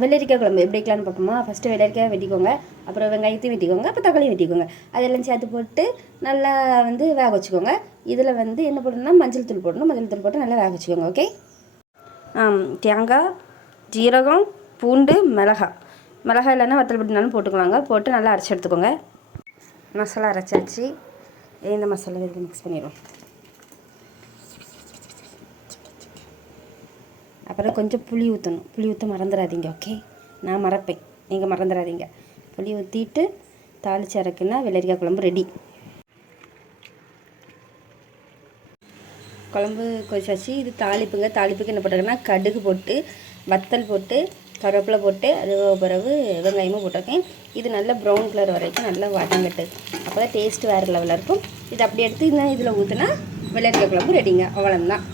வெள்ளரிக்காய் குழம்பு எப்படி வைக்கலான்னு பார்ப்போமா. ஃபஸ்ட்டு வெள்ளரிக்காய் வெட்டிக்கோங்க, அப்புறம் வெங்காயத்தையும் வெட்டிக்கோங்க, அப்புறம் தக்காளியும் வெட்டிக்கோங்க. அதெல்லாம் சேர்த்து போட்டு நல்லா வேக வச்சுக்கோங்க. இதில் என்ன போடணும்னா மஞ்சள் தூள் போடணும். மஞ்சள் தூள் போட்டு நல்லா வேக வச்சுக்கோங்க. ஓகே. தேங்காய், ஜீரகம், பூண்டு, மிளகாய் இல்லைன்னா வத்தல் பொடினாலும் போட்டுக்கலாங்க. போட்டு நல்லா அரைச்சி எடுத்துக்கோங்க. மசாலா அரைச்சாச்சு. இந்த மசாலா இதில் மிக்ஸ் பண்ணிடுவோம். அப்புறம் கொஞ்சம் புளி ஊற்றணும். புளி ஊற்ற மறந்துடாதீங்க. ஓகே, நான் மறப்பேன், நீங்கள் மறந்துடாதீங்க. புளி ஊற்றிட்டு தாளித்து இறக்குன்னா வெள்ளரிக்காய் குழம்பு ரெடி. குழம்பு கொதிச்சாச்சு. இது தாளிப்புங்க. தாளிப்புக்கு என்ன போட்டிருக்கேன்னா கடுகு போட்டு, வத்தல் போட்டு, கருவேப்பிலை போட்டு, அது பிறகு வெங்காயமும் போட்டிருக்கேன். இது நல்லா ப்ரௌன் கலர் வரைக்கும் நல்லா வதங்கட்டு. அப்போ தான் டேஸ்ட்டு வேறு லெவலில் இருக்கும். இது அப்படி எடுத்து இதில் ஊற்றினா வெள்ளரிக்காய் குழம்பு ரெடிங்க. அவ்வளோதான்.